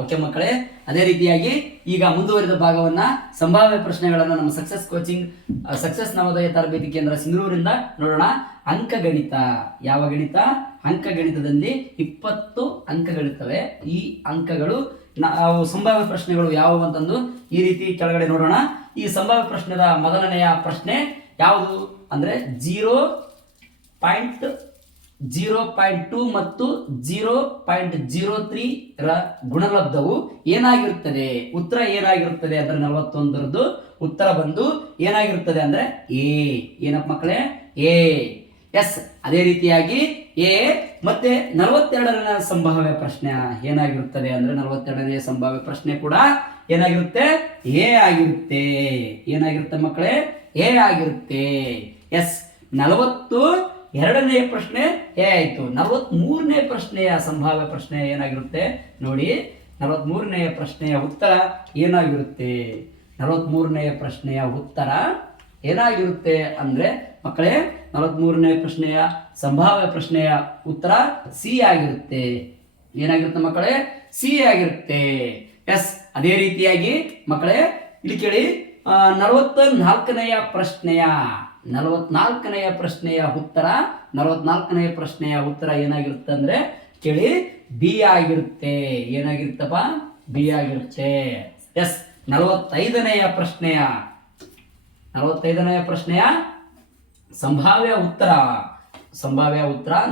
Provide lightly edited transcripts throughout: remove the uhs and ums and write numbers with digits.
Okay ಮಕ್ಕಳೇ, ಅದೇ ರೀತಿಯಾಗಿ ಈಗ ಮುಂದುವರಿದ ಭಾಗವನ್ನ ಸಂಭಾವ್ಯ ಪ್ರಶ್ನೆಗಳನ್ನ ನಮ್ಮ ಸಕ್ಸಸ್ ನವೋದಯ ತರಬೇತಿ ಕೇಂದ್ರ ಸಿಂಧೂರಿಂದ ನೋಡೋಣ. ಅಂಕಗಣಿತ. ಯಾವ ಗಣಿತ? ಅಂಕಗಣಿತದಲ್ಲಿ 20 ಅಂಕಗಳಿರ್ತವೆ. ಈ ಅಂಕಗಳು ನಾವು ಸಂಭಾವ್ಯ ಪ್ರಶ್ನೆಗಳು ಯಾವುವು ಅಂತಂದು ಈ ರೀತಿ ಕೆಳಗಡೆ ನೋಡೋಣ. ಈ ಸಂಭಾವ್ಯ ಪ್ರಶ್ನೆದ ಮೊದಲನೆಯ ಪ್ರಶ್ನೆ ಯಾವುದು ಅಂದ್ರೆ 0.2 ಮತ್ತು 0.03 ರ ಗುಣಲಬ್ಧವು ಏನಾಗಿರುತ್ತದೆ? ಉತ್ತರ ಏನಾಗಿರುತ್ತದೆ ಅಂದ್ರೆ 41ರದ್ದು ಉತ್ತರ ಬಂದು ಏನಾಗಿರುತ್ತದೆ ಅಂದ್ರೆ ಎ. ಏನಪ್ಪ ಮಕ್ಕಳೇ? ಎ. ಎಸ್. ಅದೇ ರೀತಿಯಾಗಿ ಎ ಮತ್ತೆ 42ರ ಸಂಭಾವ್ಯ ಪ್ರಶ್ನೆ ಏನಾಗಿರುತ್ತದೆ ಅಂದ್ರೆ 42ನೇ ಸಂಭಾವ್ಯ ಪ್ರಶ್ನೆ ಕೂಡ ಏನಾಗಿರುತ್ತೆ? ಎ ಆಗಿರುತ್ತೆ. ಏನಾಗಿರುತ್ತೆ ಮಕ್ಕಳೇ? ಎ ಆಗಿರುತ್ತೆ. ಎಸ್. 42ನೇ ಪ್ರಶ್ನೆ ಎ ಆಯ್ತು. 43ನೇ ಪ್ರಶ್ನೆಯ ಸಂಭಾವ್ಯ ಪ್ರಶ್ನೆ ಏನಾಗಿರುತ್ತೆ ನೋಡಿ. 43ನೇ ಪ್ರಶ್ನೆಯ ಉತ್ತರ ಏನಾಗಿರುತ್ತೆ? 43ನೇ ಪ್ರಶ್ನೆಯ ಉತ್ತರ ಏನಾಗಿರುತ್ತೆ ಅಂದ್ರೆ ಮಕ್ಕಳೇ 43ನೇ ಪ್ರಶ್ನೆಯ ಸಂಭಾವ್ಯ ಪ್ರಶ್ನೆಯ ಉತ್ತರ ಸಿ ಆಗಿರುತ್ತೆ. ಏನಾಗಿರುತ್ತೆ ಮಕ್ಕಳೇ? ಸಿ ಆಗಿರುತ್ತೆ. ಎಸ್. ಅದೇ ರೀತಿಯಾಗಿ ಮಕ್ಕಳೇ ಇಲ್ಲಿ ಕೇಳಿ, 44ನೆಯ ಪ್ರಶ್ನೆಯ ಉತ್ತರ ಏನಾಗಿರುತ್ತೆ ಅಂದ್ರೆ ಕೇಳಿ, ಬಿ ಆಗಿರುತ್ತೆ. ಏನಾಗಿರುತ್ತಪ್ಪ? ಬಿ ಆಗಿರುತ್ತೆ. ಎಸ್. 45ನೆಯ ಪ್ರಶ್ನೆಯ ಸಂಭಾವ್ಯ ಉತ್ತರ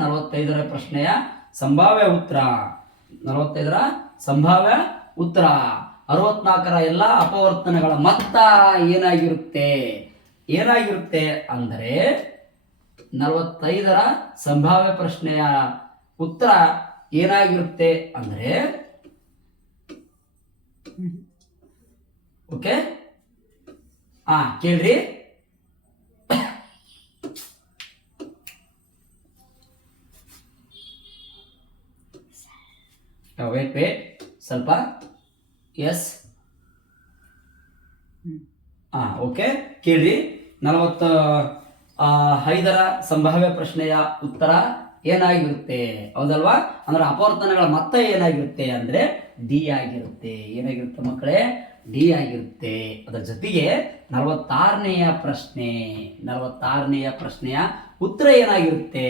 45ರ ಪ್ರಶ್ನೆಯ ಸಂಭಾವ್ಯ ಉತ್ತರ 64ರ ಎಲ್ಲ ಅಪವರ್ತನಗಳ ಮೊತ್ತ ಏನಾಗಿರುತ್ತೆ ಅಂದರೆ 45ರ ಸಂಭಾವ್ಯ ಪ್ರಶ್ನೆಯ ಉತ್ತರ ಏನಾಗಿರುತ್ತೆ ಅಂದ್ರೆ ಓಕೆ ಕೇಳ್ರಿ. ವೇಟ್ ಸ್ವಲ್ಪ. ಎಸ್. ಓಕೆ ಕೇಳ್ರಿ. 45ರ ಸಂಭಾವ್ಯ ಪ್ರಶ್ನೆಯ ಉತ್ತರ ಏನಾಗಿರುತ್ತೆ? ಹೌದಲ್ವಾ? ಅಂದ್ರೆ ಅಪವರ್ತನಗಳ ಮೊತ್ತ ಏನಾಗಿರುತ್ತೆ ಅಂದ್ರೆ ಡಿ ಆಗಿರುತ್ತೆ. ಏನಾಗಿರುತ್ತೆ ಮಕ್ಕಳೇ? ಡಿ ಆಗಿರುತ್ತೆ. ಅದರ ಜೊತೆಗೆ 46ನೆಯ ಪ್ರಶ್ನೆಯ ಉತ್ತರ ಏನಾಗಿರುತ್ತೆ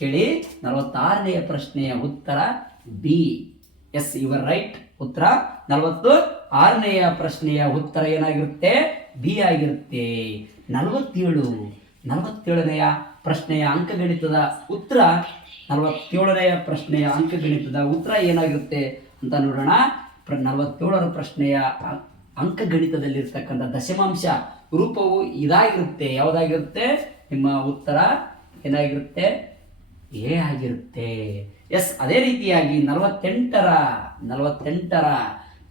ಕೇಳಿ. 46ನೆಯ ಪ್ರಶ್ನೆಯ ಉತ್ತರ ಬಿ. S, your right. ಉತ್ತರ 46ನೆಯ ಪ್ರಶ್ನೆಯ ಉತ್ತರ ಏನಾಗಿರುತ್ತೆ? ಬಿ ಆಗಿರುತ್ತೆ. 47ನೆಯ ಪ್ರಶ್ನೆಯ ಅಂಕಗಣಿತದ ಉತ್ತರ 47ನೆಯ ಪ್ರಶ್ನೆಯ ಅಂಕಗಣಿತದ ಉತ್ತರ ಏನಾಗಿರುತ್ತೆ ಅಂತ ನೋಡೋಣ. 47ರ ಪ್ರಶ್ನೆಯ ಅಂಕಗಣಿತದಲ್ಲಿರ್ತಕ್ಕಂಥ ದಶಮಾಂಶ ರೂಪವು ಇದಾಗಿರುತ್ತೆ. ಯಾವುದಾಗಿರುತ್ತೆ? ನಿಮ್ಮ ಉತ್ತರ ಏನಾಗಿರುತ್ತೆ? ಎ ಆಗಿರುತ್ತೆ. ಎಸ್. ಅದೇ ರೀತಿಯಾಗಿ 48ರ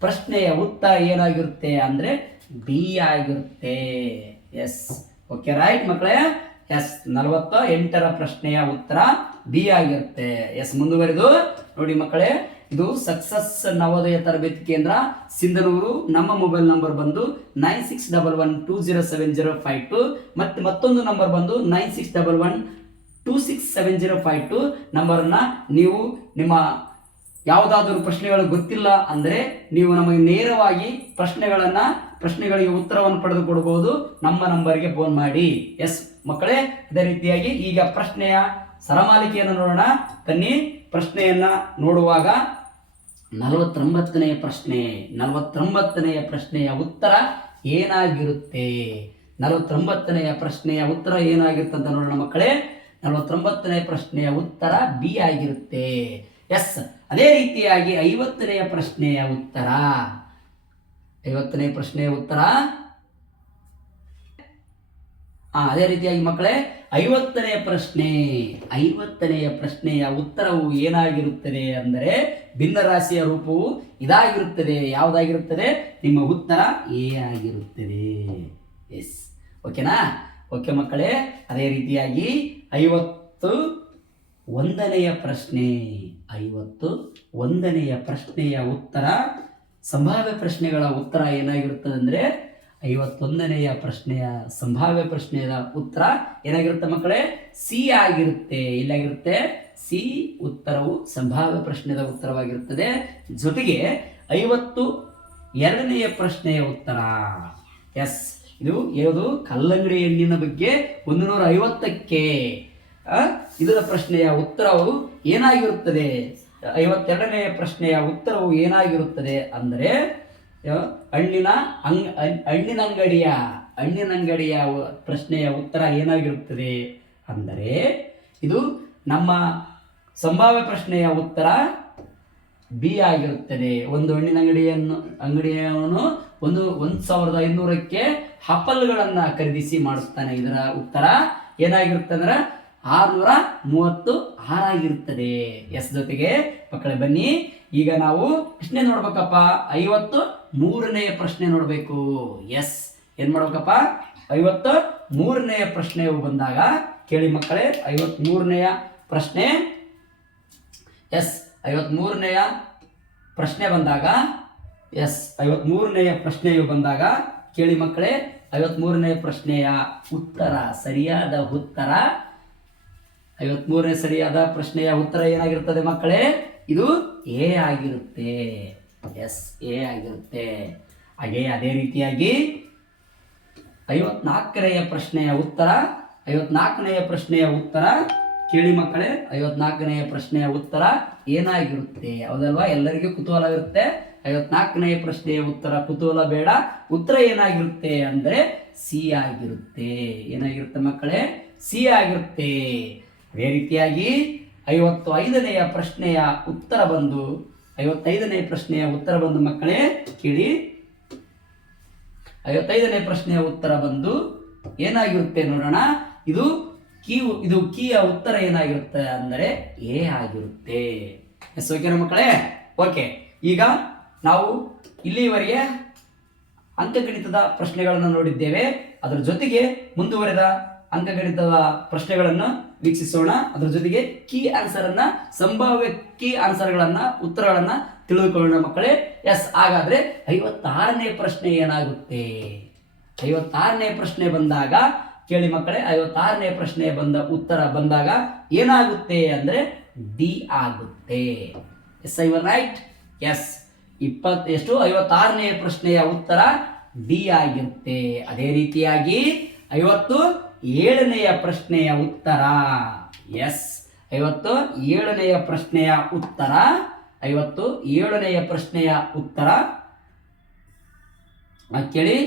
ಪ್ರಶ್ನೆಯ ಉತ್ತರ ಏನಾಗಿರುತ್ತೆ ಅಂದ್ರೆ ಬಿ ಆಗಿರುತ್ತೆ. ಎಸ್. ಓಕೆ ರೈಟ್ ಮಕ್ಕಳೇ. ಎಸ್. 48ರ ಪ್ರಶ್ನೆಯ ಉತ್ತರ ಬಿ ಆಗಿರುತ್ತೆ. ಎಸ್. ಮುಂದುವರೆದು ನೋಡಿ ಮಕ್ಕಳೇ, ಇದು ಸಕ್ಸಸ್ ನವೋದಯ ತರಬೇತಿ ಕೇಂದ್ರ ಸಿಂಧನೂರು. ನಮ್ಮ ಮೊಬೈಲ್ ನಂಬರ್ ಬಂದು 9611207052 ಮತ್ತೆ ಮತ್ತೊಂದು ನಂಬರ್ ಬಂದು 9611267052 ನಂಬರನ್ನ ನೀವು ನಿಮ್ಮ ಯಾವುದಾದರೂ ಪ್ರಶ್ನೆಗಳು ಗೊತ್ತಿಲ್ಲ ಅಂದರೆ ನೀವು ನಮಗೆ ನೇರವಾಗಿ ಪ್ರಶ್ನೆಗಳಿಗೆ ಉತ್ತರವನ್ನು ಪಡೆದುಕೊಡಬಹುದು. ನಮ್ಮ ನಂಬರ್ಗೆ ಫೋನ್ ಮಾಡಿ. ಎಸ್ ಮಕ್ಕಳೇ, ಅದೇ ರೀತಿಯಾಗಿ ಈಗ ಪ್ರಶ್ನೆಯ ಸರಮಾಲಿಕೆಯನ್ನು ನೋಡೋಣ. ಬನ್ನಿ. ಪ್ರಶ್ನೆಯನ್ನ ನೋಡುವಾಗ 49ನೆಯ ಪ್ರಶ್ನೆಯ ಉತ್ತರ ಏನಾಗಿರುತ್ತೆ? 49ನೆಯ ಪ್ರಶ್ನೆಯ ಉತ್ತರ ಏನಾಗಿರುತ್ತೆ ಅಂತ ನೋಡೋಣ ಮಕ್ಕಳೇ. 49ನೇ ಪ್ರಶ್ನೆಯ ಉತ್ತರ ಬಿ ಆಗಿರುತ್ತೆ. ಎಸ್. ಅದೇ ರೀತಿಯಾಗಿ 50ನೇ ಪ್ರಶ್ನೆಯ ಉತ್ತರ ಅದೇ ರೀತಿಯಾಗಿ ಮಕ್ಕಳೇ 50ನೇ ಪ್ರಶ್ನೆಯ ಉತ್ತರವು ಏನಾಗಿರುತ್ತದೆ ಅಂದರೆ ಭಿನ್ನರಾಶಿಯ ರೂಪವು ಇದಾಗಿರುತ್ತದೆ. ಯಾವುದಾಗಿರುತ್ತದೆ? ನಿಮ್ಮ ಉತ್ತರ ಎ ಆಗಿರುತ್ತದೆ. ಎಸ್. ಓಕೆನಾ? ಓಕೆ ಮಕ್ಕಳೇ. ಅದೇ ರೀತಿಯಾಗಿ 51ನೆಯ ಪ್ರಶ್ನೆಯ ಉತ್ತರ ಸಂಭಾವ್ಯ ಪ್ರಶ್ನೆಗಳ ಉತ್ತರ ಏನಾಗಿರುತ್ತದೆ ಅಂದರೆ 51ನೆಯ ಪ್ರಶ್ನೆಯ ಸಂಭಾವ್ಯ ಪ್ರಶ್ನೆಯ ಉತ್ತರ ಏನಾಗಿರುತ್ತೆ ಮಕ್ಕಳೇ? ಸಿ ಆಗಿರುತ್ತೆ. ಇಲ್ಲಾಗಿರುತ್ತೆ ಸಿ ಉತ್ತರವು ಸಂಭಾವ್ಯ ಪ್ರಶ್ನೆಯ ಉತ್ತರವಾಗಿರುತ್ತದೆ. ಜೊತೆಗೆ 52ನೆಯ ಪ್ರಶ್ನೆಯ ಉತ್ತರ ಎಸ್, ಇದು ಯಾವುದು? ಕಲ್ಲಂಗಡಿ ಹಣ್ಣಿನ ಬಗ್ಗೆ 150ಕ್ಕೆ ಇದರ ಪ್ರಶ್ನೆಯ ಉತ್ತರವು ಏನಾಗಿರುತ್ತದೆ? 52ನೆಯ ಪ್ರಶ್ನೆಯ ಉತ್ತರವು ಏನಾಗಿರುತ್ತದೆ ಅಂದರೆ ಹಣ್ಣಿನಂಗಡಿಯ ಪ್ರಶ್ನೆಯ ಉತ್ತರ ಏನಾಗಿರುತ್ತದೆ ಅಂದರೆ ಇದು ನಮ್ಮ ಸಂಭಾವ್ಯ ಪ್ರಶ್ನೆಯ ಉತ್ತರ ಬಿ ಆಗಿರುತ್ತದೆ. ಒಂದು ಹಣ್ಣಿನ ಅಂಗಡಿಯವನು 1,500ಕ್ಕೆ ಆಪಲ್ಗಳನ್ನು ಖರೀದಿಸಿ ಮಾಡಿಸ್ತಾನೆ. ಇದರ ಉತ್ತರ ಏನಾಗಿರುತ್ತೆ ಅಂದ್ರೆ 636 ಆಗಿರುತ್ತದೆ. ಎಸ್, ಜೊತೆಗೆ ಮಕ್ಕಳೇ ಬನ್ನಿ, ಈಗ ನಾವು ಪ್ರಶ್ನೆ ನೋಡ್ಬೇಕಪ್ಪ. 53ನೆಯ ಪ್ರಶ್ನೆ ನೋಡ್ಬೇಕು. ಎಸ್, ಏನ್ ಮಾಡ್ಬೇಕಪ್ಪ? 53ನೆಯ ಪ್ರಶ್ನೆಯು ಬಂದಾಗ ಕೇಳಿ ಮಕ್ಕಳೇ. 53ನೆಯ ಪ್ರಶ್ನೆ ಎಸ್, 53ನೆಯ ಪ್ರಶ್ನೆ ಬಂದಾಗ ಎಸ್, 53ನೆಯ ಪ್ರಶ್ನೆಯು ಬಂದಾಗ ಕೇಳಿ ಮಕ್ಕಳೇ. 53ನೆಯ ಪ್ರಶ್ನೆಯ ಉತ್ತರ ಸರಿಯಾದ ಉತ್ತರ 53ನೇ ಸರಿಯಾದ ಪ್ರಶ್ನೆಯ ಉತ್ತರ ಏನಾಗಿರುತ್ತದೆ ಮಕ್ಕಳೇ? ಇದು ಎ ಆಗಿರುತ್ತೆ. ಎಸ್, ಎ ಆಗಿರುತ್ತೆ. ಅದೇ ರೀತಿಯಾಗಿ 54ನೆಯ ಪ್ರಶ್ನೆಯ ಉತ್ತರ 54ನೆಯ ಪ್ರಶ್ನೆಯ ಉತ್ತರ ಕೇಳಿ ಮಕ್ಕಳೇ. 54ನೆಯ ಪ್ರಶ್ನೆಯ ಉತ್ತರ ಏನಾಗಿರುತ್ತೆ? ಹೌದಲ್ವಾ? ಎಲ್ಲರಿಗೂ ಕುತೂಹಲ ಇರುತ್ತೆ. 54ನೆಯ ಪ್ರಶ್ನೆಯ ಉತ್ತರ ಕುತೂಹಲ ಬೇಡ. ಉತ್ತರ ಏನಾಗಿರುತ್ತೆ ಅಂದರೆ ಸಿ ಆಗಿರುತ್ತೆ. ಏನಾಗಿರುತ್ತೆ ಮಕ್ಕಳೇ? ಸಿ ಆಗಿರುತ್ತೆ. ಅದೇ ರೀತಿಯಾಗಿ 55ನೆಯ ಪ್ರಶ್ನೆಯ ಉತ್ತರ ಬಂದು 55ನೇ ಪ್ರಶ್ನೆಯ ಉತ್ತರ ಬಂದು ಮಕ್ಕಳೇ ಕೇಳಿ. 55ನೇ ಪ್ರಶ್ನೆಯ ಉತ್ತರ ಬಂದು ಏನಾಗಿರುತ್ತೆ ನೋಡೋಣ. ಇದು ಕೀಯ ಉತ್ತರ ಏನಾಗಿರುತ್ತೆ ಅಂದರೆ ಎ ಆಗಿರುತ್ತೆ. ಎಸ್, ಓಕೆನಾ ಮಕ್ಕಳೇ? ಓಕೆ, ಈಗ ನಾವು ಇಲ್ಲಿವರೆಗೆ ಅಂಕಗಣಿತದ ಪ್ರಶ್ನೆಗಳನ್ನು ನೋಡಿದ್ದೇವೆ. ಅದರ ಜೊತೆಗೆ ಮುಂದುವರೆದ ಅಂಕಗಣಿತದ ಪ್ರಶ್ನೆಗಳನ್ನು ವೀಕ್ಷಿಸೋಣ. ಅದರ ಜೊತೆಗೆ ಸಂಭಾವ್ಯ ಕೀ ಆನ್ಸರ್ಗಳನ್ನ ಉತ್ತರಗಳನ್ನ ತಿಳಿದುಕೊಳ್ಳೋಣ ಮಕ್ಕಳೇ. ಎಸ್, ಹಾಗಾದ್ರೆ 56ನೇ ಪ್ರಶ್ನೆ ಏನಾಗುತ್ತೆ? 56ನೇ ಪ್ರಶ್ನೆ ಬಂದಾಗ ಕೇಳಿ ಮಕ್ಕಳೇ. 56ನೇ ಪ್ರಶ್ನೆ ಉತ್ತರ ಬಂದಾಗ ಏನಾಗುತ್ತೆ ಅಂದ್ರೆ ಡಿ ಆಗುತ್ತೆ. Yes, I was right. Yes, 56ನೇ ಪ್ರಶ್ನೆಯ ಉತ್ತರ ಡಿ ಆಗಿರುತ್ತೆ. ಅದೇ ರೀತಿಯಾಗಿ 57ನೆಯ ಪ್ರಶ್ನೆಯ ಉತ್ತರ ಎಸ್, 57ನೆಯ ಪ್ರಶ್ನೆಯ ಉತ್ತರ 57ನೆಯ ಪ್ರಶ್ನೆಯ ಉತ್ತರ ಕೇಳಿ.